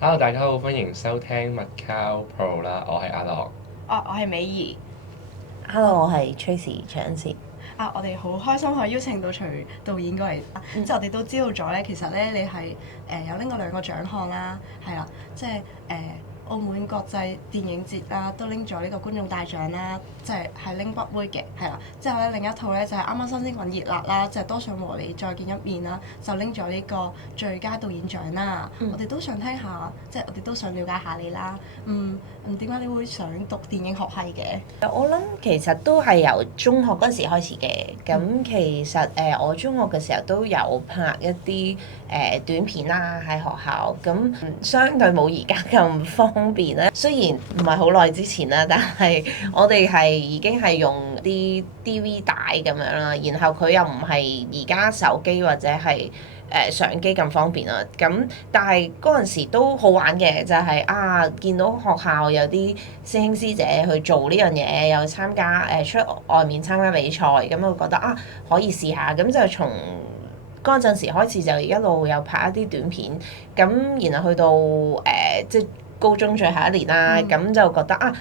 Hello，大家好，歡迎收聽麥 Cow Pro 啦，我係阿樂。我係美儀。Hello，我係 Tracy 長恩慈。我哋好開心可以邀請到徐導演過嚟。即係我哋都知道咗咧，其實咧你係有拎過2個獎項啦，係啦，即係澳門國際電影節啦，都拎咗呢個觀眾大獎啦，即係拎北妹嘅，係啦。之後咧另一套咧就係啱啱新鮮滾熱辣啦，即係多想和你再見一面啦，就拎咗呢個最佳導演獎啦。我哋都想聽下，即係我哋都想了解下你啦。點解你會想讀電影學系嘅？我諗其實都係由中學嗰陣時開始嘅。咁其實我中學嘅時候都有拍一啲短片啦喺學校。咁相對冇而家咁方便咧。雖然唔係好耐之前啦，但係我哋係已經係用啲 DV 帶咁樣啦。然後佢又唔係而家手機或者係相機咁方便啦，咁但係嗰陣時都好玩嘅，就係見到學校有啲師兄師姐去做呢樣嘢，又參加出外面參加比賽，咁我覺得可以試下，咁就從嗰陣時開始就一路有拍一啲短片，咁然後去到即係高中最後一年啦，咁就覺得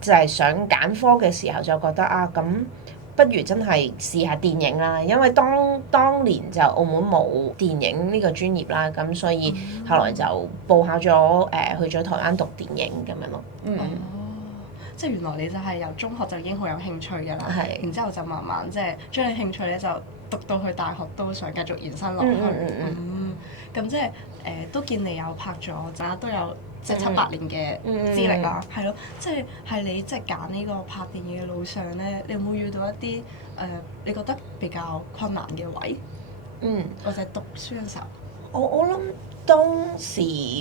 就係想揀科嘅時候就覺得咁。不如真係試下電影啦，因為當年就澳門冇電影呢個專業啦，咁所以後來就報考咗去咗台灣讀電影咁樣咯。即係原來你就係由中學就已經好有興趣㗎啦，然之後就慢慢即係將你興趣咧就讀到去大學都想繼續延伸落去。咁即係都見你有拍咗，都有即係7-8年嘅資歷啦，係咯，係你即係揀呢個拍電影嘅路上咧，你有冇遇到一啲你覺得比較困難嘅位？或者讀書嘅時候，我諗當時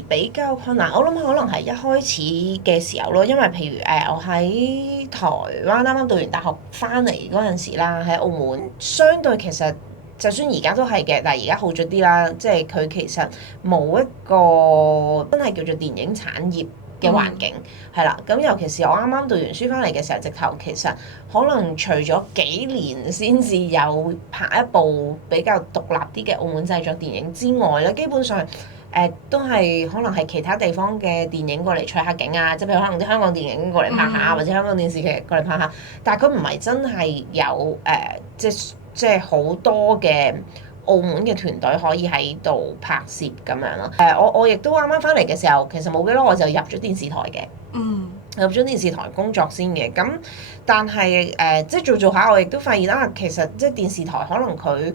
比較困難，我諗可能係一開始嘅時候咯，因為譬如我喺台灣啱啱讀完大學翻嚟嗰陣時啦，喺澳門相對其實。就算而家都係嘅，但係而家好咗啲啦，即係佢其實冇一個真係叫做電影產業嘅環境，係啦。咁尤其是我啱啱讀完書翻嚟嘅時候，直頭其實可能除咗幾年先至有拍一部比較獨立啲嘅澳門製作電影之外咧，基本上都係可能係其他地方嘅電影過嚟取下景啊，即係譬如可能啲香港電影過嚟拍下，或者香港電視劇過嚟拍下，但係佢唔係真係有即係好多嘅澳門嘅團隊可以喺度拍攝咁樣咯。我亦都啱啱翻嚟嘅時候，其實冇幾多我就入咗電視台嘅。入咗電視台工作先嘅。咁但係即係做下，我亦都發現其實即係電視台可能佢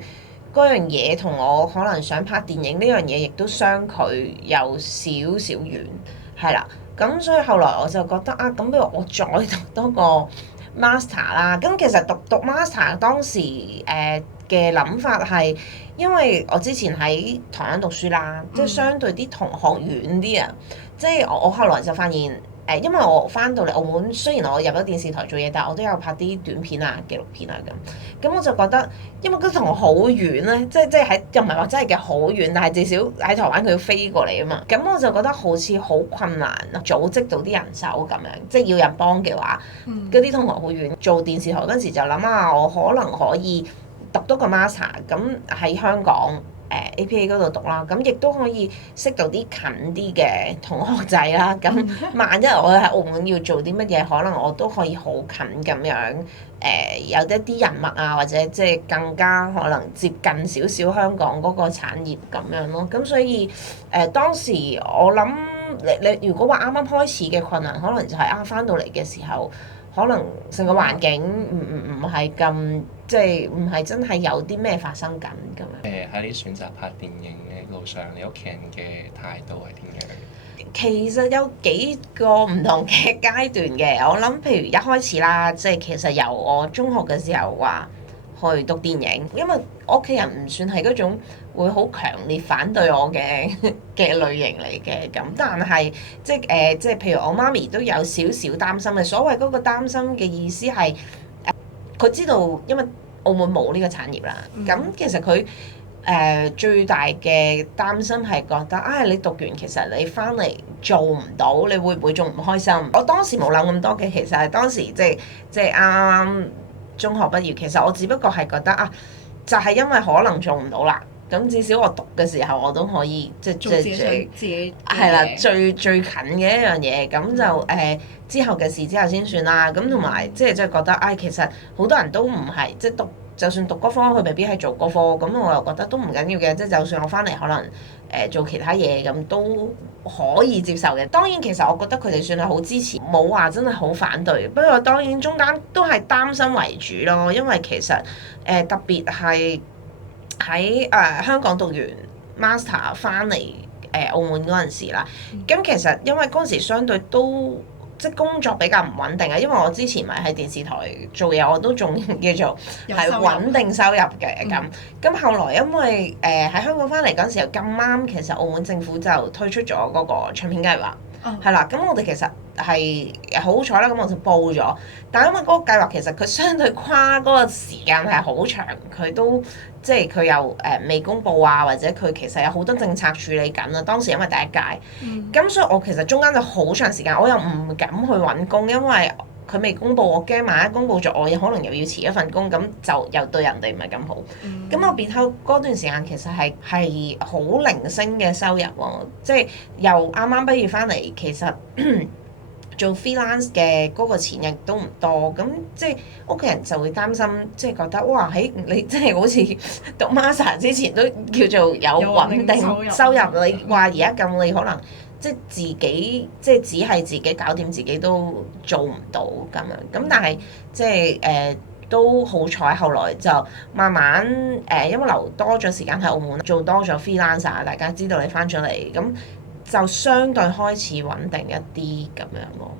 嗰樣嘢同我可能想拍電影呢樣嘢，亦都相距有少少遠，係啦。咁所以後來我就覺得咁不如我再讀多個master 啦，咁其實讀 master 當時嘅諗法係，因為我之前喺台灣讀書啦，即係相對啲同學遠啲啊，即係我後來就發現因為我翻到嚟澳門，雖然我入咗電視台做嘢，但係我都有拍啲短片啊、紀錄片啊咁我就覺得，因為嗰啲同學好遠咧，即係喺又唔係話真係嘅好遠，但係至少喺台灣佢要飛過嚟啊嘛，咁我就覺得好似好困難組織到啲人手咁樣，即係要人幫嘅話，嗰啲同學好遠，做電視台嗰陣時就諗我可能可以讀多個 master， 咁喺香港。APA 嗰度讀啦，咁亦都可以識到啲近啲嘅同學仔啦。咁萬一我喺澳門要做啲乜嘢，可能我都可以好近咁樣有一啲人物啊，或者即係更加可能接近少少香港嗰個產業咁樣咯。咁所以當時我諗你如果話啱啱開始嘅困難，可能就係返到嚟嘅時候。可能成個環境唔係咁，即係唔係真係有啲咩發生緊咁樣。喺你選擇拍電影嘅路上，你屋企人嘅態度係點樣？其實有幾個唔同嘅階段嘅，我諗譬如一開始啦，即係其實由我中學嘅時候話去讀電影，因為我屋企人唔算係嗰種會好強烈反對我嘅類型嚟嘅咁，但係即係譬如我媽咪都有少少擔心嘅。所謂嗰個擔心嘅意思係佢知道因為澳門冇呢個產業啦，咁其實佢最大嘅擔心係覺得你讀完其實你翻嚟做唔到，你會唔會仲唔開心？我當時冇諗咁多嘅，其實係當時即係啱啱中學畢業，其實我只不過係覺得啊，就係因為可能做唔到啦。咁至少我讀嘅時候，我都可以即做自己想係自己係啦，最近嘅一樣嘢，咁就之後嘅事之後先算啦。咁同埋即係覺得，其實好多人都唔係即係讀，就算讀嗰科，佢未必係做嗰科。咁我又覺得都唔緊要嘅，即係就算我翻嚟可能做其他嘢，咁都可以接受嘅。當然其實我覺得佢哋算係好支持，冇話真係好反對。不過當然中間都係擔心為主咯，因為其實特別係喺香港讀完 master 翻嚟澳門嗰陣時啦，咁其實因為嗰陣時相對都即係工作比較唔穩定啊，因為我之前咪喺電視台做嘢，我都仲叫做係穩定收入嘅咁。咁後來因為喺香港翻嚟嗰陣時候咁啱，其實澳門政府就推出咗嗰個唱片計劃。係啦，咁我哋其實係好彩啦，咁我就報咗。但係因為嗰個計劃其實佢相對跨嗰個時間係好長，佢都即係佢又未公佈啊，或者佢其實有好多政策處理緊啊。當時因為第一屆，咁所以我其實中間就好長時間，我又唔敢去揾工，因為佢未公佈，我驚萬一公佈咗，我可能又要辭一份工，咁就又對人哋唔係咁好。咁我變後嗰段時間其實係好零星嘅收入喎，即係又啱啱畢業翻嚟，其實做 freelance 嘅嗰個錢亦都唔多，咁即係屋企人就會擔心，即係覺得哇，你即係好似讀 master 之前都叫做有穩定收入，你話而家咁你可能。即係自己，即係只係自己搞掂自己都做唔到咁樣。咁但係即係都好彩，後來就慢慢因為留多咗時間喺澳門，做多咗 freelancer， 大家知道你翻咗嚟，咁就相對開始穩定一啲咁樣咯。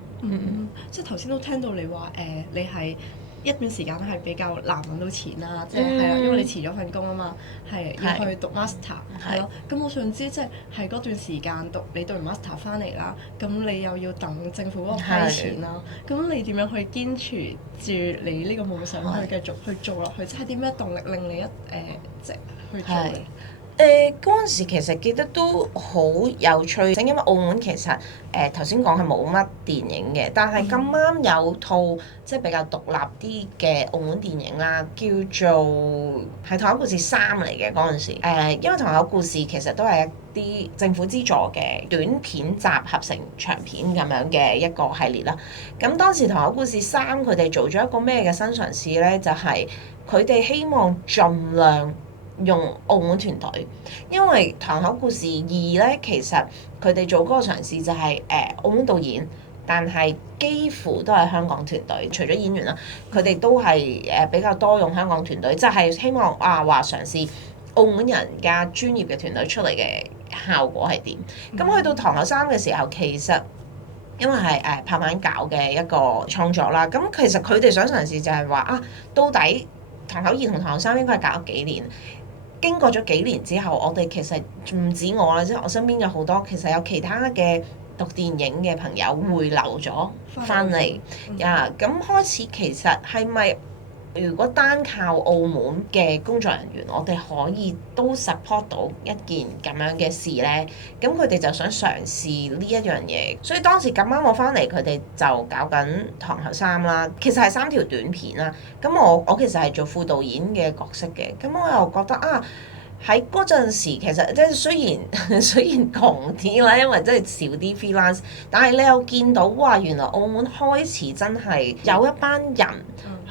即係頭先都聽到你話你係一段時間係比較難揾到錢啦，即係係啦，因為你辭咗份工啊嘛，係要去讀 master 係咯。咁我想知即係喺嗰段時間你讀完 master 翻嚟啦，咁你又要等政府嗰個批錢啦，咁你點樣去堅持住你呢個夢想去繼續去做落去？即係啲咩動力令你即係去做嘅？嗰陣時其實記得都好有趣，因為澳門其實頭先講係冇乜電影嘅，但係咁啱有套即係比較獨立啲嘅澳門電影啦，叫做係《唐口故事3》嚟嘅嗰陣時。因為《唐口故事》其實都係一啲政府資助嘅短片集合成長片咁樣嘅一個系列啦。咁當時《唐口故事3》佢哋做咗一個咩嘅新嘗試咧？就係佢哋希望盡量用澳門團隊，因為《堂口故事2》咧，其實佢哋做嗰個嘗試就係澳門導演，但係幾乎都係香港團隊，除咗演員啦，佢哋都係比較多用香港團隊，就係希望話嘗試澳門人加專業嘅團隊出嚟嘅效果係點。咁去到《堂口3》嘅時候，其實因為係拍板搞嘅一個創作啦，咁其實佢哋想嘗試就係話到底《堂口2》同《堂口3》應該係隔咗幾年？經過咗幾年之後，我哋其實唔止我啦，即係我身邊有好多其實有其他嘅讀電影嘅朋友回流咗翻嚟呀。咁開始其實係咪如果單靠澳門嘅工作人員，我哋可以都 support 到一件咁樣嘅事呢？咁佢哋就想嘗試呢一樣嘢，所以當時咁啱我翻嚟，佢哋就搞緊《堂口3》啦，其實係3條短片啦。咁我其實係做副導演嘅角色嘅，咁我又覺得喺嗰陣時其實即係雖然窮啲啦，因為真係少啲 freelance，但係你又見到原來澳門開始真係有一班人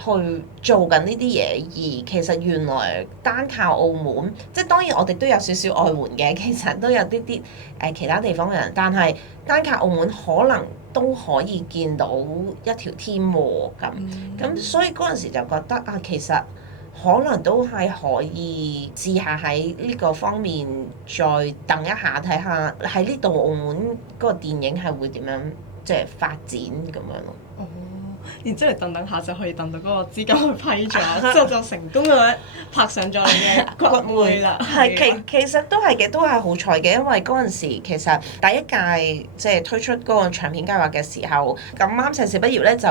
去做緊呢啲嘢，而其實原來單靠澳門，即係當然我哋都有少少外援嘅，其實都有啲其他地方嘅人，但係單靠澳門可能都可以見到一條天喎咁，所以嗰陣時就覺得其實可能都係可以試下喺呢個方面再等一下，睇下喺呢度澳門嗰個電影係會點樣即係發展咁樣咯。然之後等下就可以等到嗰個資金去批咗，之後就成功咁拍上咗你嘅骨灰啦。其實都係嘅，都係好彩嘅，因為嗰陣時其實第一屆即係推出嗰個長片計劃嘅時候，咁啱碩士畢業咧，就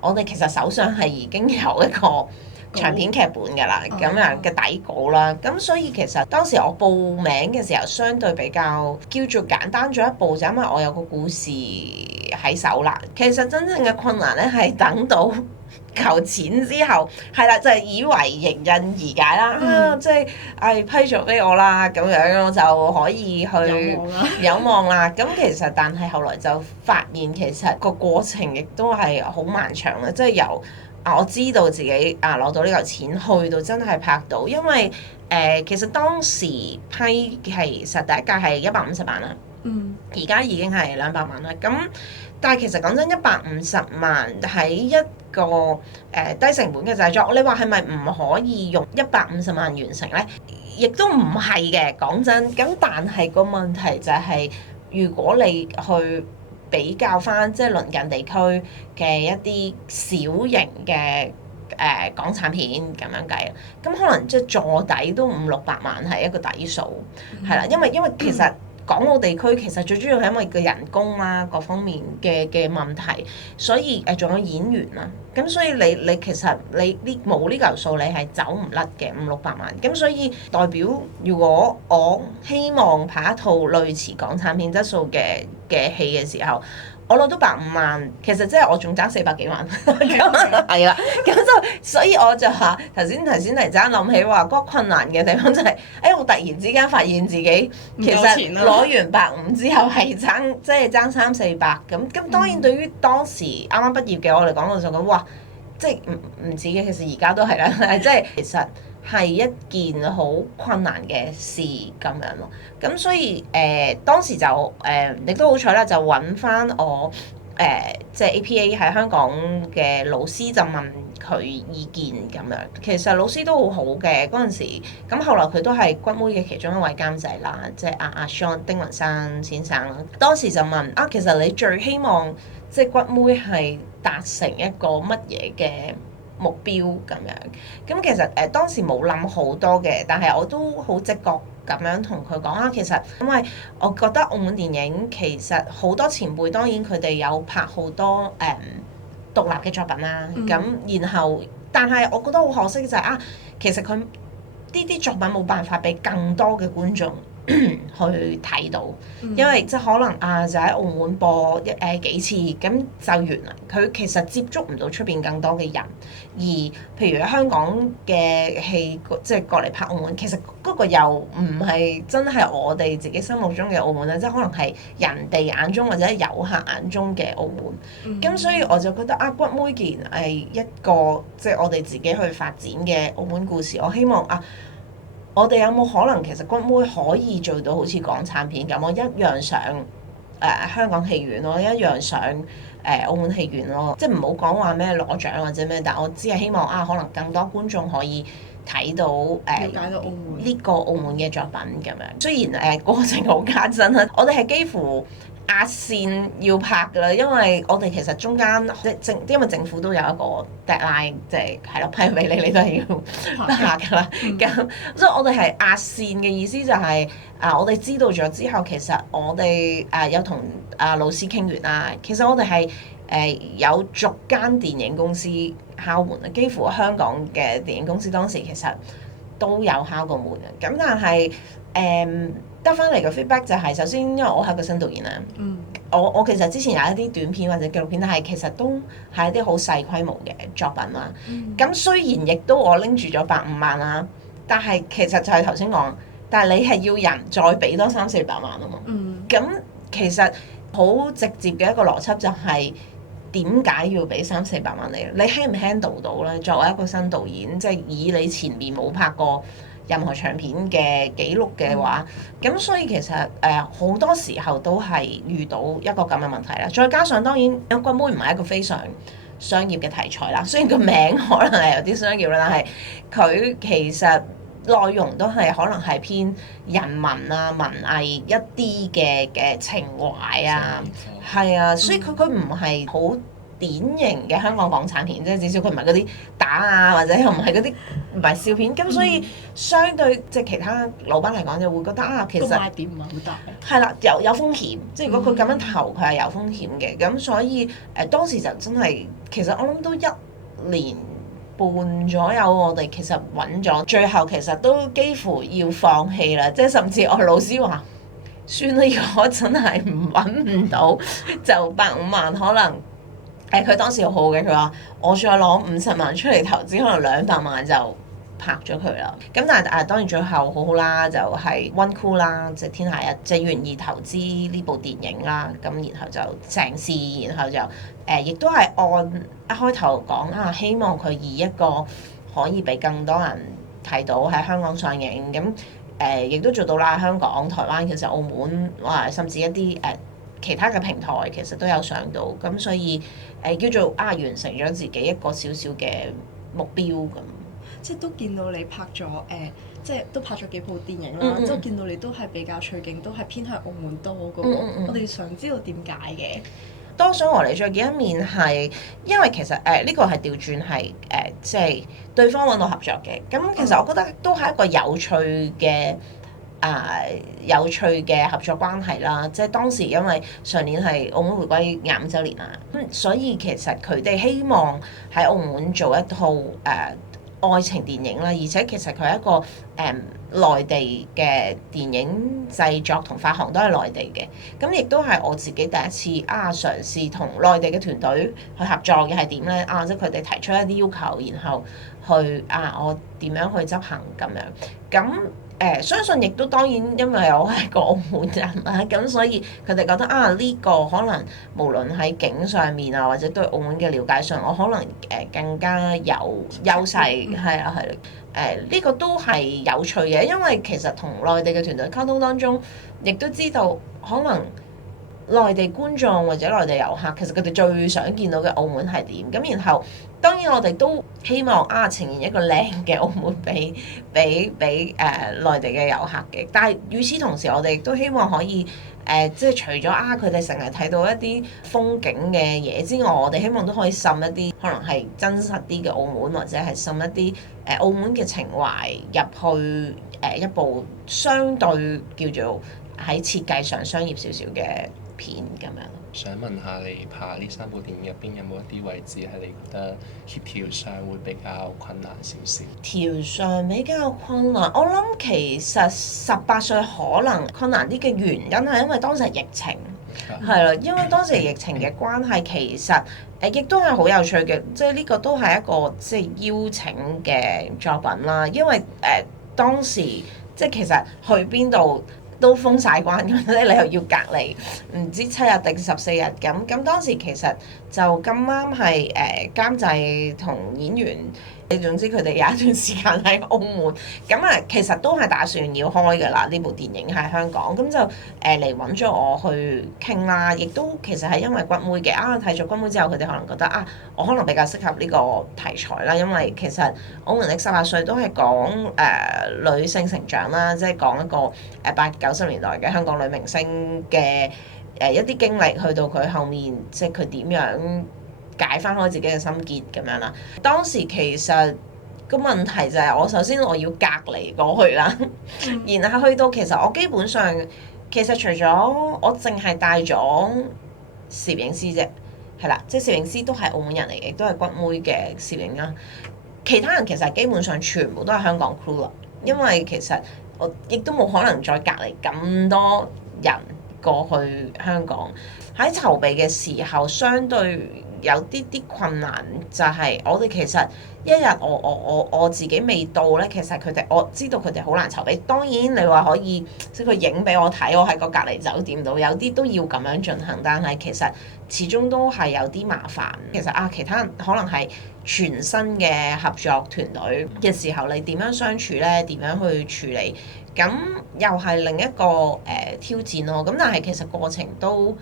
我哋其實手上係已經有一個長片劇本㗎啦，咁樣嘅底稿啦，咁所以其實當時我報名嘅時候，相對比較叫做簡單咗一步，就因為我有個故事喺手啦。其實真正嘅困難咧係等到求錢之後，係啦，就係以為迎刃而解啦，即係批咗俾我啦，咁樣我就可以去有望啦。咁其實但係後來就發現其實個過程亦都係好漫長嘅，即係由我知道自己攞到呢嚿錢，去到真係拍到，因為其實當時批其實第一屆係150萬啦，而家已經係200萬啦。咁但係其實講真，150萬喺一個低成本嘅製作，你話係咪唔可以用150萬完成呢？亦都唔係嘅，講真。咁但係個問題就係，如果你去比較翻即係鄰近地區嘅一啲小型嘅港產片咁樣計，咁可能即係坐底都500-600萬係一個底數，係啦，因為其實港澳地區其實最主要係因為個人工啦各方面嘅問題，所以仲有演員啊，咁所以你其實你冇呢嚿數你係走唔甩嘅500-600萬，咁所以代表如果我希望拍一套類似港產片質素嘅戲嘅時候，我攞到150萬，其實即係我仲爭400幾萬，係啦，咁就所以我就話頭先突然間諗起話嗰個困難嘅地方就係，我突然之間發現自己其實攞完150之後係爭300-400咁當然對於當時啱啱畢業嘅我嚟講，我就講哇，即係唔止嘅，其實而家都係啦，即係其實係一件好困難嘅事咁樣咯，咁所以當時就亦都好彩啦，就揾翻我即係 APA 喺香港嘅老師就問佢意見咁樣，其實老師都好好嘅嗰陣時，咁後來佢都係骨妹嘅其中一位監製啦，即係阿 Sean 丁雲山先生啦，當時就問其實你最希望即係骨妹係達成一個乜嘢嘅目標咁樣，咁其實當時冇諗好多嘅，但係我都好直覺咁樣同佢講其實因為我覺得澳門電影其實好多前輩當然佢哋有拍好多獨立嘅作品啦，咁然後但係我覺得好可惜就係其實佢呢啲作品冇辦法俾更多嘅觀眾去睇到，因為即係可能就喺澳門播幾次咁就完啦。佢其實接觸唔到出邊更多嘅人，而譬如香港嘅戲即係過嚟拍澳門，其實嗰個又唔係真係我哋自己心目中嘅澳門啦，即係可能係人哋眼中或者遊客眼中嘅澳門。咁所以我就覺得骨妹既然係一個即係我哋自己去發展嘅澳門故事，我希望我哋有冇可能其實骨妹可以做到好似港產片咁，我一樣上香港戲院咯，一樣上澳門戲院咯，即係唔好講話咩攞獎或者咩，但我只係希望可能更多觀眾可以睇到了解到澳門呢個澳門嘅作品咁樣。雖然過程好艱辛啦，我哋係幾乎壓線要拍㗎啦，因為我哋其實中間因為政府都有一個 deadline，即係咯批俾你都係要拍㗎啦。咁所以我哋係壓線嘅意思就係我哋知道咗之後，其實我哋有同老師傾完啦。其實我哋係有逐間電影公司敲門啊，幾乎香港嘅電影公司當時其實都有敲過門嘅。咁但係得翻嚟嘅 feedback 就係，首先因為我係個新導演啦，我其實之前有一啲短片或者紀錄片，但係其實都係一啲好細規模嘅作品啦。咁雖然亦都我拎住咗150萬啦，但係其實就係頭先講，但係你係要人再俾多300-400萬啊嘛。咁其實好直接嘅一個邏輯就係點解要俾300-400萬你？你 handle 唔 handle 到咧？作為一個新導演，即係以你前面冇拍過任何長片嘅記錄嘅話，咁所以其實好多時候都係遇到一個咁嘅問題啦。再加上當然骨妹唔係一個非常商業嘅題材啦，雖然個名可能係有啲商業啦，但係佢其實內容都係可能係偏人文啊、文藝一啲嘅情懷啊，係啊，所以佢唔係好典型嘅香港港產片，即係至少佢唔係嗰啲打或者又唔係嗰啲唔係笑片，咁所以相對即係其他老闆嚟講就會覺得其實個賣點唔係好大。係啦，有風險，即係如果佢咁樣投，佢係有風險嘅，咁所以當時就真係其實我諗都1年半左右，我哋其實揾咗，最後其實都幾乎要放棄啦，即係甚至我老師話算啦，如果真係揾唔到就150萬可能。佢當時好好嘅，佢話我再攞50萬出嚟投資，可能200萬就拍咗佢啦。咁但係當然最後好好啦，就係 One Cool 啦，即係天下一即係願意投資呢部電影啦。咁然後就成事，然後就亦都係按一開頭講啊，希望佢以一個可以俾更多人睇到喺香港上映。咁亦都做到啦，香港、台灣其實澳門甚至一啲其他嘅平台其實都有上到。咁所以叫做完成咗自己一個小小嘅目標咁。即係都見到你拍咗即係都拍咗幾部電影啦，即係見到你都係比較取景，都係偏向澳門多嘅喎。我哋想知道點解嘅？多想和你再見一面係因為其實呢個係調轉係即係對方揾我合作嘅。咁其實我覺得都係一個有趣嘅有趣嘅合作關係啦。即係當時因為上年係澳門回歸25週年啦，所以其實佢哋希望喺澳門做一套愛情電影啦，而且其實佢係一個內地嘅電影製作同發行都係內地嘅。咁亦都係我自己第一次嘗試同內地嘅團隊去合作嘅係點咧？即係佢哋提出一啲要求，然後去我點樣去執行咁樣。咁相信亦都當然因為我係個澳門人啦，咁所以佢哋覺得呢個可能無論喺景上面或者對澳門嘅了解上，我可能更加有優勢，係啊係呢個都係有趣嘅，因為其實同內地嘅團隊溝通當中，亦都知道可能內地觀眾或者內地遊客，其實佢哋最想見到嘅澳門係點。咁然後當然我哋都希望呈現一個靚嘅澳門俾內地嘅遊客嘅。但係與此同時，我哋亦都希望可以即係除咗佢哋成日睇到一啲風景嘅嘢之外，我哋希望都可以滲一啲可能係真實啲嘅澳門，或者係滲一啲澳門嘅情懷入去一部相對叫做喺設計上商業少少嘅片咁樣。想問下你拍呢3部電影入邊有冇一啲位置係你覺得協調上會比較困難少少？協調上比較困難，我諗其實18歲可能困難啲嘅原因係因為當時係疫情，係啦，因為當時疫情嘅關係，其實亦都係好有趣嘅，即係呢個都係一個即係邀請嘅作品啦。因為當時即係其實去邊度都封晒關咁咧，你又要隔離唔知7日定14日咁。咁當時其實就咁啱係監製同演員，總之佢哋有一段時間喺澳門，咁其實都係打算要開㗎啦。呢部電影喺香港，咁就嚟揾咗我去傾啦。亦都其實係因為骨妹嘅睇咗骨妹之後，佢哋可能覺得我可能比較適合呢個題材啦。因為其實《澳門的18歲》都係講女性成長啦，即係講一個80、90年代嘅香港女明星嘅一啲經歷，去到佢後面即係佢點樣解翻開自己嘅心結咁樣啦。當時其實個問題就係我首先我要隔離過去啦，然後去到其實我基本上其實除咗我淨係帶咗攝影師啫，係啦，即係攝影師都係澳門人嚟嘅，都係骨妹嘅攝影啦。其他人其實基本上全部都係香港 crew 啦，因為其實我亦都冇可能再隔離咁多人過去香港。喺籌備嘅時候，相對有啲困難，就係我哋其實一日我自己未到咧，其實佢哋我知道佢哋好難籌備。當然你話可以即係佢影俾我睇，我喺個隔離酒店度，有啲都要咁樣進行，但係其實始終都係有啲麻煩。其實其他人可能係全新嘅合作團隊嘅時候，你點樣相處咧？點樣去處理？咁又係另一個挑戰咯。咁但係其實過程都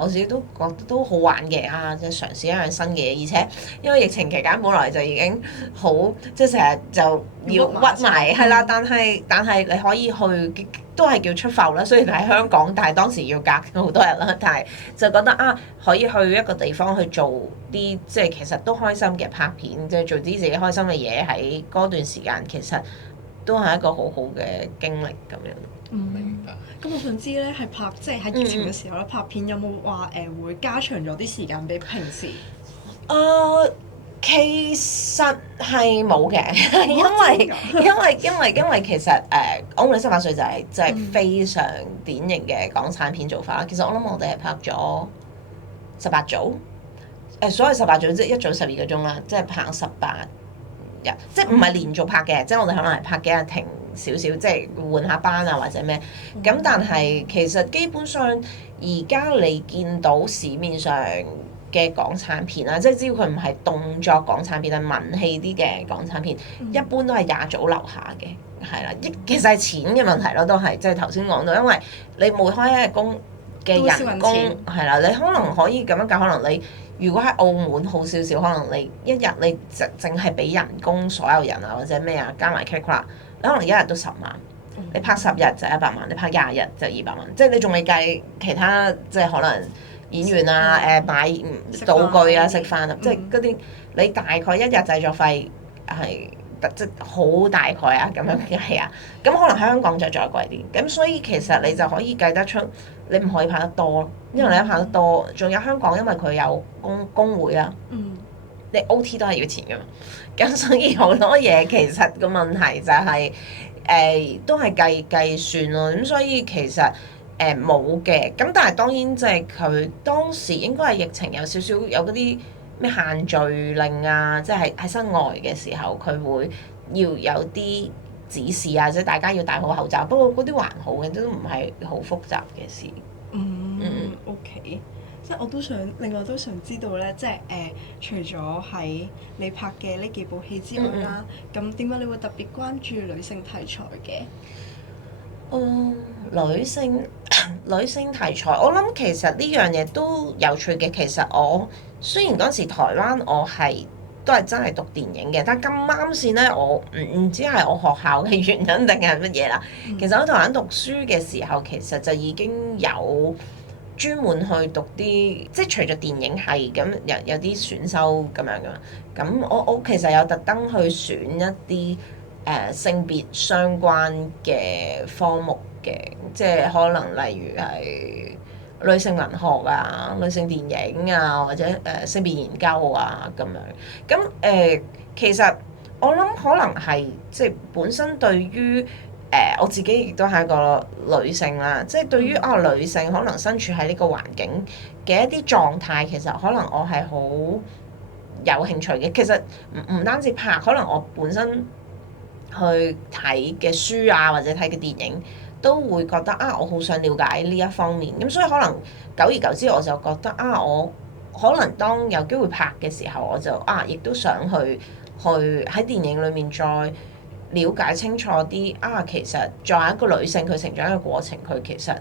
我自己都覺得都好玩嘅即係嘗試一樣新嘅嘢，而且因為疫情期間本來就已經好即係成日就要屈埋係啦，但係你可以去都係叫出埠啦。雖然喺香港，但係當時要隔好多日啦，但係就覺得可以去一個地方去做啲即係其實都開心嘅拍片，即係做啲自己開心嘅嘢喺嗰段時間，其實都係一個好好嘅經歷咁樣。明白。咁我想知咧，係拍即係喺疫情嘅時候咧，拍片有冇話會加長咗啲時間比平時？其實係冇嘅，因為其實澳門的18歲就係非常典型嘅港產片做法啦。其實我諗我哋係拍咗18組，所謂18組即係一組12個鐘啦，即係拍18日，即係唔係連續拍嘅，即係我哋可能係拍幾日停少少，即係換下班啊或者咩。咁但係其實基本上而家你見到市面上嘅港產片啦，即係只要佢唔係動作港產片，係文氣啲嘅港產片，一般都係廿組樓下嘅，係啦。其實係錢嘅問題咯，都係即係頭先講到，因為你每開一日工嘅人工係啦，你可能可以咁樣計，可能你如果喺澳門好少少，可能你一日你淨係俾人工所有人啊或者咩啊加埋 credit card，你可能一日都10萬。你拍10日就100萬，你拍20日就200萬，即係你仲未計其他即係可能演員啊、買道具啊、食飯啊，即係嗰啲你大概一日製作費係即係好大概啊咁樣係啊，咁可能喺香港就再貴啲，咁所以其實你就可以計得出你唔可以拍得多，因為你一拍得多，仲有香港因為佢有工會啊，你 OT 都係要錢㗎嘛，咁所以好多嘢其實個問題就係、都係計算咯，咁所以其實冇嘅，咁但係當然即係佢當時應該係疫情有少少有嗰啲咩限聚令啊，即係喺室外嘅時候佢會要有啲指示啊，即係大家要戴好口罩，不過嗰啲還好嘅，都唔係好複雜嘅事。OK。即係我都想，另外都想知道咧，即係除咗喺你拍嘅呢幾部戲之外啦，咁點解你會特別關注女性題材嘅？女性題材，我諗其實呢樣嘢都有趣嘅。其實我雖然嗰時台灣我都係真係讀電影嘅，但咁啱先咧，我唔知係我學校嘅原因定係乜嘢啦。其實我喺台灣讀書嘅時候，其實就已經有專門去讀啲，即係除咗電影系咁有啲選修咁樣噶嘛。咁我其實有特登去選一啲性別相關嘅科目嘅，即係可能例如係女性文學啊、女性電影啊，或者性別研究啊咁樣。咁其實我諗可能係即係本身對於我自己亦都係一個女性啦，即係對於女性可能身處喺呢個環境嘅一啲狀態，其實可能我係好有興趣嘅。其實唔單止拍，可能我本身去睇嘅書啊，或者睇嘅電影，都會覺得我好想了解呢一方面。咁所以可能久而久之，我就覺得我可能當有機會拍嘅時候，我就亦都想去喺電影裏面再了解清楚啲其實作為一個女性，佢成長嘅過程，佢其實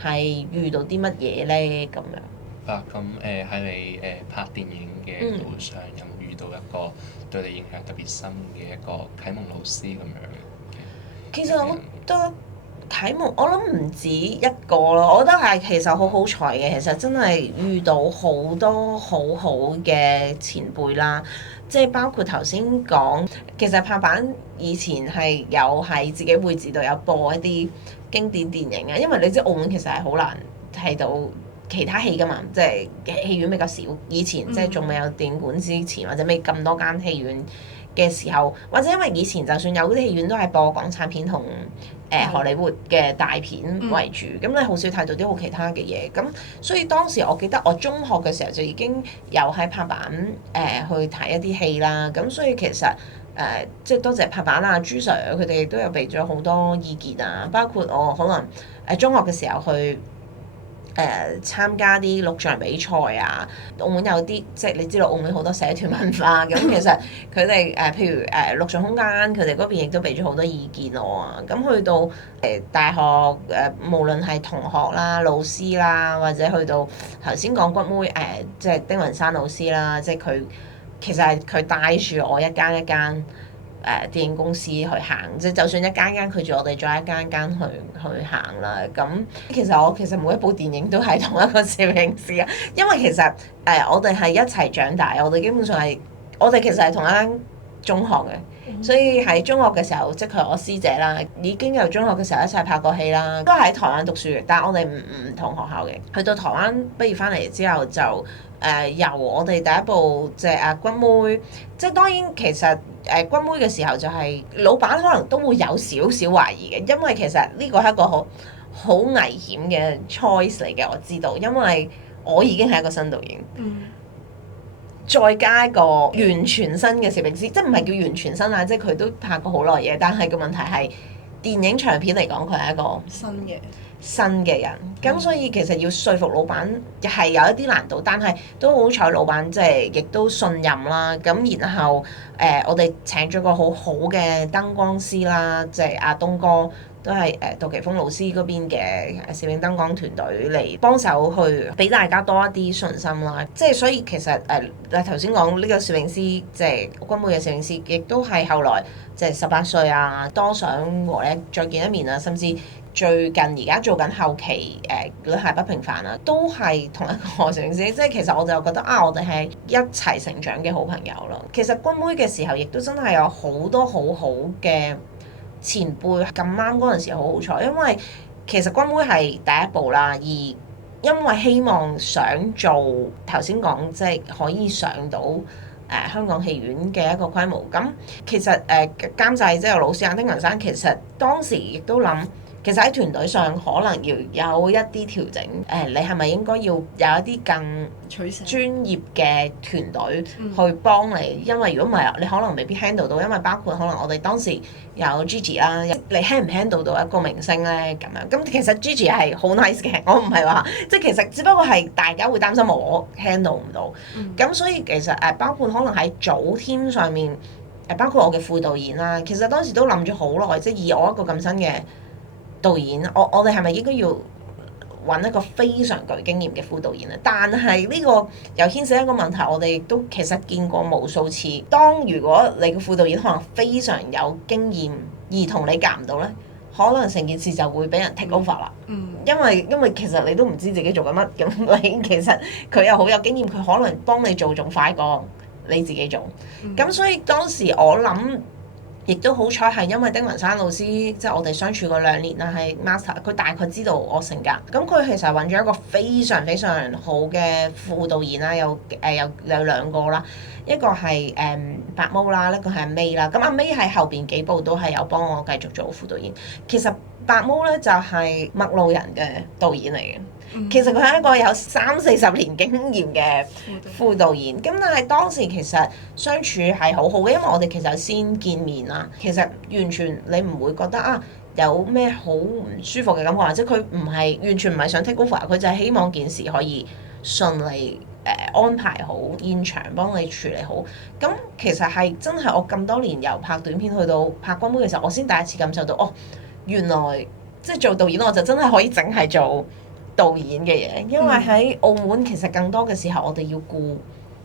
係遇到啲乜嘢咧咁樣。咁喺你拍電影嘅路上，有冇遇到一個對你影響特別深嘅一個啟蒙老師咁樣？其實我覺得啟蒙，我諗唔止一個咯。我覺得係其實好好彩嘅，其實真係遇到好多好好嘅前輩啦。即係包括頭先講，其實拍板以前係有喺自己會址度有播一啲經典電影啊。因為你知澳門其實係好難睇到其他戲㗎嘛，即係戲院比較少。以前即係仲未有電影館之前，或者未咁多間戲院嘅時候，或者因為以前就算有啲戲院都係播港產片同荷里活嘅大片為主，咁你好少睇到啲好其他嘅嘢。咁所以當時我記得我中學嘅時候就已經有喺拍板去睇一啲戲啦。咁所以其實即係多謝拍板朱 Sir 佢哋都有俾咗好多意見啊，包括我可能中學嘅時候去參加啲錄像比賽啊。澳門有啲即係你知道澳門好多社團文化，咁其實佢哋譬如錄像空間，佢哋嗰邊亦都俾咗好多意見我啊。咁去到大學無論係同學啦、老師啦，或者去到頭先講骨妹即係丁雲山老師啦，即係佢其實係佢帶住我一間一間電影公司去行，即係就算一間間拒絕我哋，再一間間去行啦。咁其實每一部電影都係同一個攝影師啊，因為其實我哋係一齊長大，我哋基本上我哋其實係同一間中學嘅，所以喺中學嘅時候，即係佢係我師姐啦，已經由中學嘅時候一齊拍過戲啦，都係喺台灣讀書嘅，但係我哋唔同學校嘅。去到台灣畢業翻嚟之後就由我哋第一部即係骨妹，即係當然其實骨妹嘅時候就係老闆可能都會有少少懷疑嘅，因為其實呢個係一個好危險嘅 choice 嚟嘅，我知道，因為我已經係一個新導演。再加一個完全新嘅攝影師，即係唔係叫完全新啊，即係佢都拍過好耐嘢，但係個問題係電影長片嚟講，佢係一個新嘅人，咁所以其實要說服老闆係有一啲難度，但係都好彩老闆即係亦都信任啦。咁然後我哋請咗個好好嘅燈光師啦，即係阿東哥，都係杜琪峰老師嗰邊嘅攝影燈光團隊嚟幫手去俾大家多一啲信心啦。即係所以其實頭先講呢個攝影師，即係君妹嘅攝影師，亦都係後來即係18歲啊，多想和你再見一面啊，甚至最近而家做緊後期女孩不平凡啊，都係同一個攝影師。即係其實我就覺得我哋係一齊成長嘅好朋友咯。其實君妹嘅時候，亦都真係有好多好好嘅前輩，咁啱嗰陣時好好彩，因為其實君妹係第一步啦，而因為希望想做頭先講即係可以上到香港戲院嘅一個規模，咁其實監製即係老師丁文山，其實當時亦都諗。其實喺團隊上可能要有一啲調整，你係咪應該要有一啲更專業嘅團隊去幫你？因為如果唔係，你可能未必 handle 到，因為包括可能我哋當時有 Gigi 啦，你 handle 唔 handle 到一個明星咧咁樣？咁其實 Gigi 係好 nice 嘅，我唔係話即係其實只不過係大家會擔心我 handle 唔到，咁所以其實包括可能喺組 team 上面，包括我嘅副導演啦，其實當時都諗咗好耐，即係以我一個咁新嘅導演，我哋係咪應該要揾一個非常具經驗嘅副導演咧？但係呢個又牽涉一個問題，我哋亦都其實見過無數次。當如果你嘅副導演可能非常有經驗，而同你夾唔到咧，可能成件事就會俾人 take over 啦。因為其實你都唔知自己做緊乜，咁你其實佢又好有經驗，佢可能幫你做仲快過你自己做。咁所以當時我諗。亦都好彩係因為丁文山老師，即係我哋相處過2年啦，係 master，佢大概知道我性格，咁佢其實揾咗一個非常非常好嘅副導演啦，有2個啦，一個係白毛啦，一個係阿 May 啦，咁阿 May 喺後邊幾部都係有幫我繼續做副導演。其實白毛咧就係麥路人嘅導演嚟嘅。其實佢係一個有30-40年經驗嘅副導演，咁但係當時其實相處係好好嘅，因為我哋其實先見面啦，其實完全你唔會覺得有咩好唔舒服嘅感覺，或者佢唔係完全唔係想 take over，佢就係希望件事可以順利安排好現場，幫你處理好。咁其實係真係我咁多年由拍短片去到拍君妹嘅時候，我先第一次感受到原來即係做導演我就真係可以淨係做導演嘅嘢，因為喺澳門其實更多嘅時候我哋要顧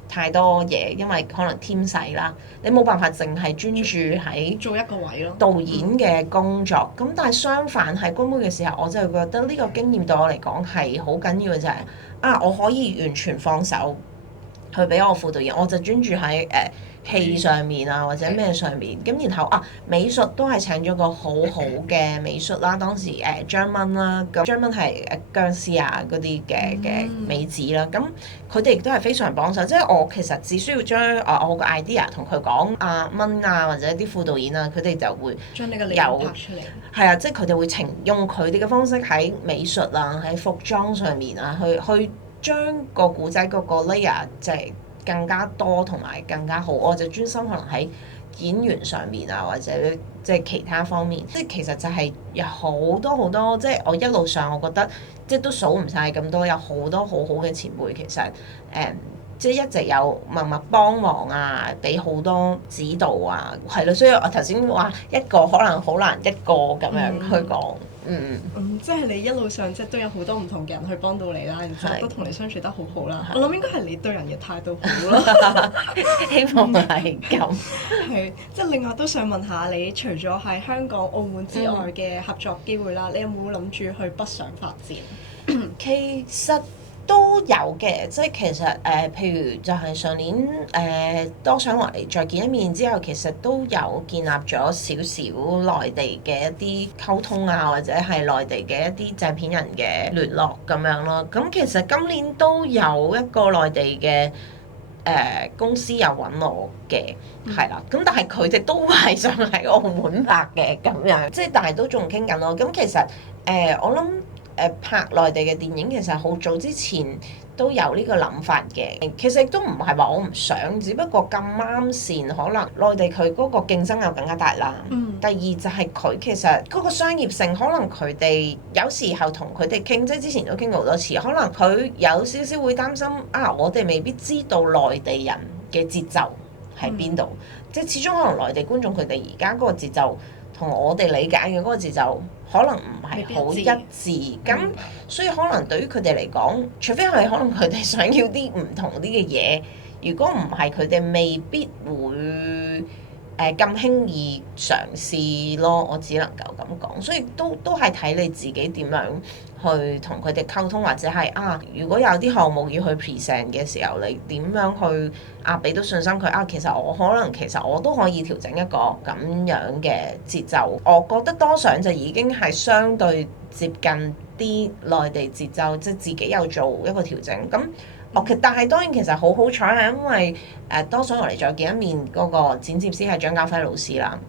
太多嘢，因為可能team細啦，你冇辦法淨係專注喺做一個位咯導演嘅工作。咁但係相反喺君妹嘅時候，我就覺得呢個經驗對我嚟講係好緊要嘅，就係我可以完全放手去俾我副導演，我就專注喺戲上面啊，或者咩上面。咁然後美術都係請咗個好好嘅美術啦，當時張蚊啦，咁張蚊係殭屍啊嗰啲嘅美子啦，咁佢哋亦都係非常幫手。即係我其實只需要將我個 idea 同佢講，蚊啊或者啲副導演啊，佢哋就會將呢個理念拍出嚟。係啊，即係佢哋會用佢哋嘅方式喺美術啊，喺服裝上面啊，去將個故仔嗰個 layer 即係更加多同埋更加好。我就專心可能喺演員上面啊，或者即係其他方面，即係其實就係有好多好多，即係我一路上我覺得即係都數唔晒咁多，有好多好好嘅前輩，其實即係一直有默默幫忙啊，俾好多指導啊，係咯。所以我頭先話一個可能好難一個咁樣去講。即係你一路上即係都有好多唔同嘅人去幫到你啦，然之後都同你相處得好好啦。我諗應該係你對人嘅態度好啦。希望係咁。係，即係另外都想問下你，除咗喺香港、澳門之外嘅合作機會啦，你有冇諗住去北上發展？其實都有嘅，即係其實譬如就係上年多想和你再見一面之後，其實都有建立咗少少內地嘅一啲溝通啊，或者係內地嘅一啲製片人嘅聯絡咁樣咯。咁其實今年都有一個內地嘅公司有揾我嘅，係啦。咁但係佢哋都係想喺澳門拍嘅咁樣，即係但係都仲傾緊咯。咁其實我諗拍內地嘅電影，其實好早之前都有呢個諗法嘅。其實亦都唔係話我唔想，只不過咁啱線，可能內地佢嗰個競爭又更加大啦。第二就係佢其實嗰個商業性，可能佢哋有時候同佢哋傾，即係之前都傾過好多次，可能佢有少少會擔心啊，我哋未必知道內地人嘅節奏喺邊度，即係始終可能內地觀眾佢哋而家嗰個節奏同我哋理解嘅嗰個節奏可能唔係好一致，咁所以可能對於佢哋嚟講，除非係可能佢哋想要啲唔同啲嘅嘢，如果唔係佢哋未必會咁輕易嘗試咯，我只能夠咁講，所以都係睇你自己點樣去同佢哋溝通，或者係如果有啲項目要去 present 嘅時候，你點樣去俾到信心佢其實我都可以調整一個咁樣嘅節奏，我覺得多想就已經係相對接近啲內地節奏，即係自己有做一個調整咁。但係當然其實好好彩係因為多想我嚟再見一面嗰個剪接師係張家輝老師啦。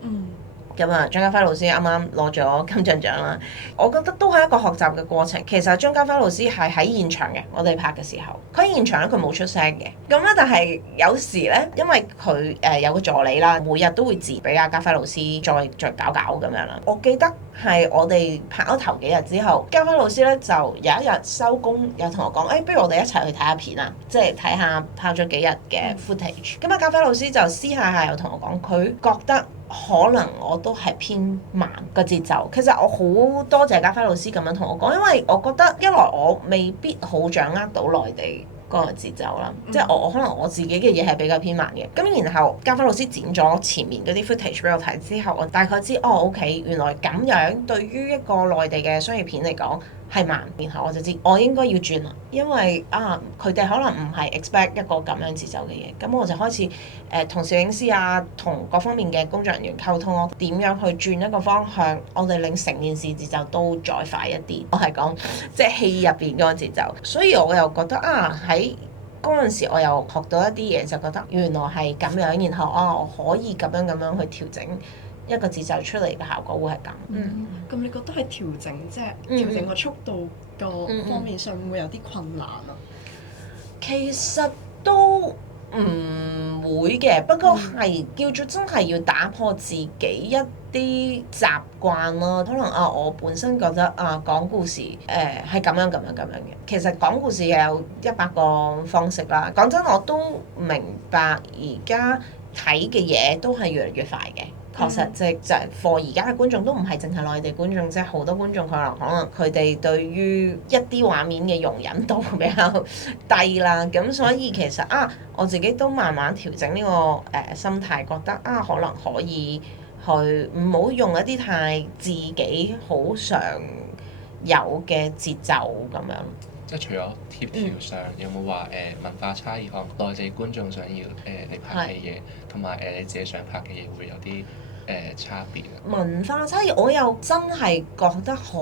咁張家輝老師啱啱攞咗金像獎啦，我覺得都係一個學習嘅過程。其實張家輝老師係喺現場嘅，我哋拍嘅時候，佢喺現場咧佢冇出聲嘅。咁咧，但係有時咧，因為佢有個助理啦，每日都會自俾阿家輝老師再搞咁樣啦。我記得係我哋拍咗頭幾日之後，家輝老師咧就有一日收工，又同我講：不如我哋一齊去睇下片啊，即係睇下拍咗幾日嘅 footage。咁家輝老師就私下又同我講，佢覺得可能我都係偏慢個節奏。其實我好多謝家輝老師咁樣同我講，因為我覺得一來我未必好掌握到內地嗰個節奏啦，即係我可能我自己嘅嘢係比較偏慢嘅。咁然後家輝老師剪咗前面嗰啲 footage 俾我睇之後，我大概知OK，原來咁樣對於一個內地嘅商業片嚟講係慢，然後我就知我應該要轉啦，因為佢哋可能唔係 expect 一個咁樣節奏嘅嘢，咁我就開始同攝影師同各方面嘅工作人員溝通，我點樣去轉一個方向，我哋令成件事節奏都再快一啲。我係講即係戲入邊嗰個節奏，所以我又覺得喺嗰陣時我又學到一啲嘢，就覺得原來係咁樣，然後我可以咁樣去調整一個節奏出嚟嘅效果會係咁。咁你覺得係調整即係調整個速度個方面上會唔會有啲困難啊？其實都唔會嘅，不過係叫做真係要打破自己一啲習慣咯。可能我本身覺得講故事係咁樣嘅。其實講故事有100個方式啦。講真，我都明白而家睇嘅嘢都係越嚟越快嘅。確實就係 for 而家嘅觀眾都唔係淨係內地觀眾，即係好多觀眾可能佢哋對於一啲畫面嘅容忍度比較低啦。咁所以其實我自己都慢慢調整呢個心態，覺得可能可以去唔好用一啲太自己好常有嘅節奏咁樣。即係除咗協調上，有冇話文化差異？可能內地觀眾想要你拍嘅嘢，同埋你自己想拍嘅嘢會有啲差別啊？文化差異我又真係覺得好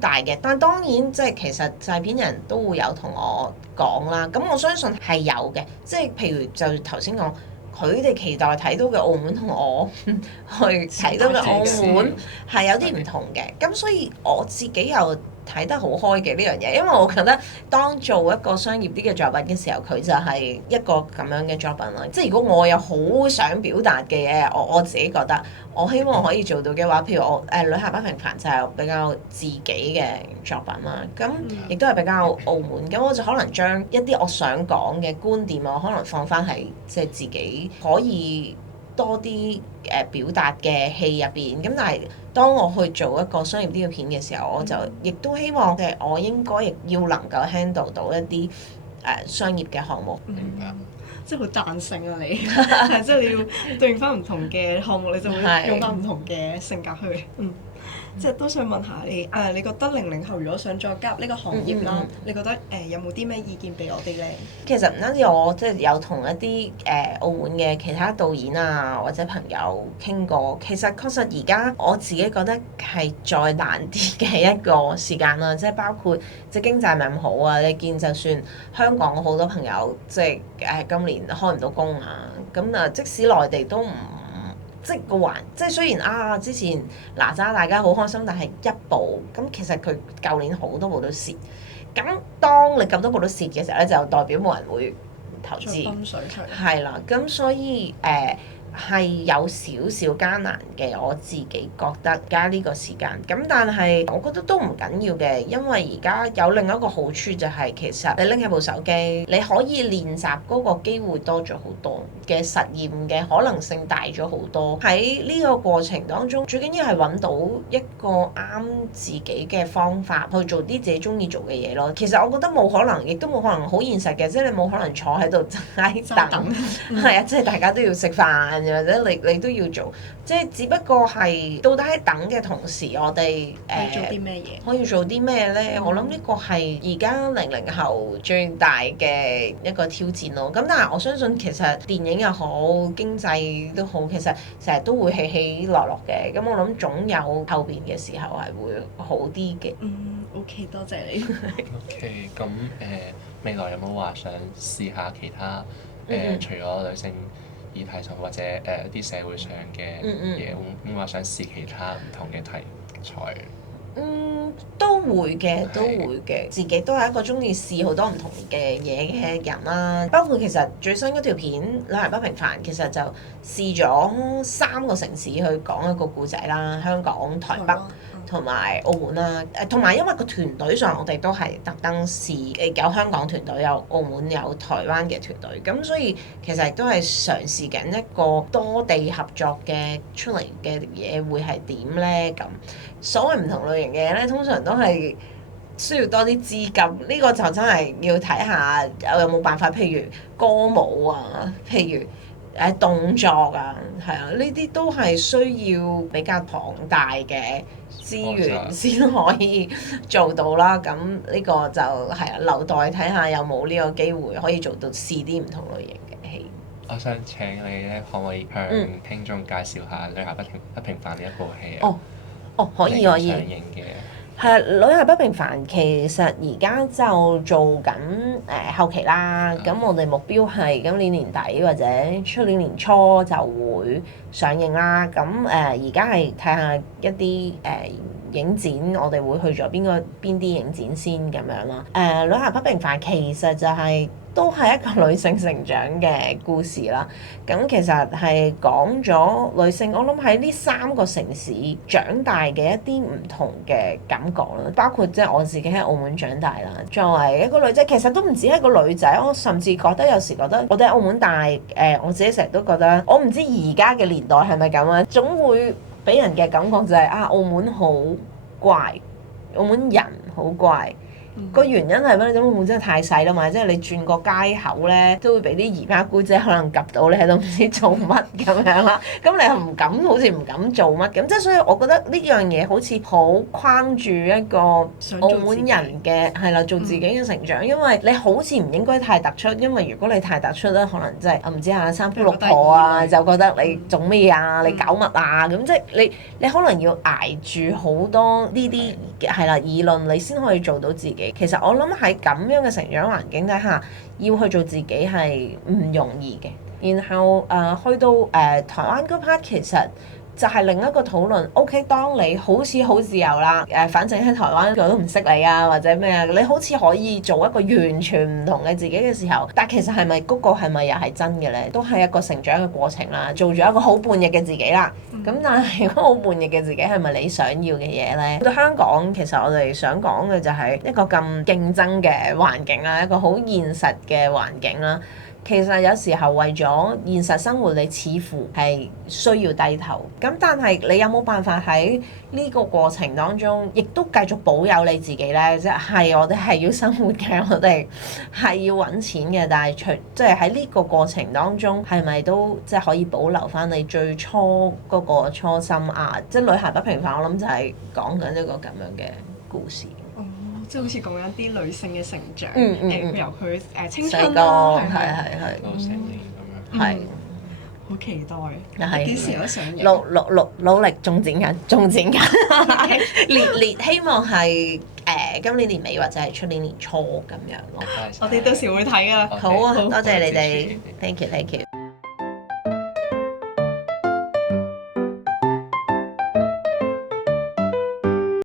大嘅，但係當然即係其實製片人都會有同我講啦。咁我相信係有嘅，即係譬如就頭先講，佢哋期待睇到嘅澳門同我去睇到嘅澳門係有啲唔同嘅。咁所以我自己又睇得好開嘅呢樣嘢，因為我覺得當做一個商業啲嘅作品嘅時候，佢就係一個咁樣嘅作品啦。即係如果我有好想表達嘅嘢，我自己覺得我希望可以做到嘅話，譬如我旅客不平凡就係比較自己嘅作品啦。咁亦都係比較澳門，咁我就可能將一啲我想講嘅觀點，我可能放翻喺即係自己可以多啲表達嘅戲入邊。咁但係當我去做一個商業啲嘅片嘅時候，我就亦都希望我應該亦要能夠 handle 到一啲商業嘅項目。明白。即係好彈性啊你，係即係你要對應翻唔同嘅項目，你就會用翻唔同嘅性格去。即係都想問下你，你覺得00後如果想再加入呢個行業啦，你覺得有冇啲咩意見俾我哋咧？其實唔單止我即係有同一啲澳門嘅其他導演或者朋友傾過，其實確實而家我自己覺得係再難啲嘅一個時間啦，即係包括即係經濟唔係咁好啊，你見就算香港好多朋友即係今年開唔到工啊，咁即使內地都唔即係個環，即係雖然啊之前哪吒大家好開心，但係一部咁其實佢舊年好多部都蝕。咁當你咁多部都蝕嘅時候咧，就代表冇人會投資。泵水出嚟。係啦，咁所以係有少少艱難嘅，我自己覺得而家呢個時間。咁但係我覺得都唔緊要嘅，因為而家有另一個好處就係其實你拎起部手機，你可以練習嗰個機會多咗好多嘅實驗嘅可能性大咗好多。喺呢個過程當中，最緊要係揾到一個啱自己嘅方法去做啲自己中意做嘅嘢咯。其實我覺得冇可能，亦都冇可能好現實嘅，即係你冇可能坐喺度齋等，係啊，即係大家都要食飯。或者你都要做，即係只不過係到底喺等嘅同時，我哋做啲咩嘢？可以做啲咩咧？我諗呢個係而家00後最大嘅一個挑戰咯。咁但係我相信其實電影又好，經濟都好，其實成日都會起起落落嘅。咁我諗總有後邊嘅時候係會好啲嘅。OK， 多謝你。OK，咁未來有冇話想試下其他除咗女性議題上或者啲社會上嘅嘢，會唔會話想試其他唔同嘅題材？都會嘅，都會嘅。自己都係一個中意試好多唔同嘅嘢嘅人啦。包括其實最新嗰條片《女孩不平凡》，其實就試咗3個城市去講一個故仔啦，香港、台北同埋澳門啦。同埋因為個團隊上，我哋都係特登試，有香港團隊，有澳門，有台灣嘅團隊。咁所以其實亦都係嘗試緊一個多地合作嘅出嚟嘅嘢會係點咧？咁所謂唔同類型嘅嘢咧，通常都係需要多啲資金。呢個就真係要睇下有冇辦法，譬如歌舞啊，譬如動作啊，係啊，呢啲都係需要比較龐大嘅資源先可以做到啦。咁呢個就係啊，留待睇下有冇呢個機會可以做到試啲唔同類型嘅戲。我想請你咧，可唔可以向聽眾介紹下《女孩不平凡》呢一部戲啊？可以。上映嘅係啊，《女孩不平凡》其實而家就做緊後期啦。咁我哋目標係今年年底或者出年年初就會上映啦。咁而家係睇下一啲影展，我哋會去咗邊啲影展先咁樣啦。《女孩不平凡》其實就都係一個女性成長嘅故事啦。咁其實係講咗女性，我諗喺呢3個城市長大嘅一啲唔同嘅感覺啦。包括即係我自己喺澳門長大啦，作為一個女仔，其實都唔止係一個女仔。我甚至覺得有時覺得我哋喺澳門大，我自己成日都覺得，我唔知而家嘅年代係咪咁啊，總會俾人嘅感覺就係澳門好怪，澳門人好怪。個原因係咩咧？澳門真係太細啦嘛，即係你轉個街口咧，都會俾啲姨媽姑姐可能 𥄫 到你喺度唔知做乜咁樣啦。咁你又唔敢，好似唔敢做乜咁。即係所以，我覺得呢樣嘢好似好框住一個澳門人嘅係啦，做自己嘅成長。因為你好似唔應該太突出，因為如果你太突出咧，可能真係唔知下三姑六婆啊，就覺得你做咩啊，你搞乜啊咁。即係你可能要捱住好多呢啲係啦議論，你先可以做到自己。其實我諗喺咁樣嘅成長環境底下，要去做自己係唔容易嘅。然後去到台灣嗰 part 其實就係另一個討論。OK， 當你好似好自由啦，反正喺台灣我都唔識你啊，或者咩啊，你好似可以做一個完全唔同嘅自己嘅時候，但其實係咪嗰個係咪又係真嘅咧？都係一個成長嘅過程啦，做咗一個好叛逆嘅自己啦。咁但係嗰個好叛逆嘅自己係咪你想要嘅嘢咧？到香港其實我哋想講嘅就係一個咁競爭嘅環境啦，一個好現實嘅環境啦。其實有時候為咗現實生活，你似乎係需要低頭。咁但係你有冇辦法喺呢個過程當中，亦都繼續保有你自己呢？即係我哋係要生活嘅，我哋係要揾錢嘅。但係即係喺呢個過程當中，係咪都即係可以保留翻你最初嗰個初心啊？即係女孩不平凡，我諗就係講緊一個咁樣嘅故事。即係好似講緊啲女性嘅成長，由佢青春春啦，係到成年咁樣，係好期待，幾時都上映？努力進展緊，列希望係今年年尾或者係出年年初咁樣咯。我哋到時會睇㗎啦。好啊，多謝你哋，thank you。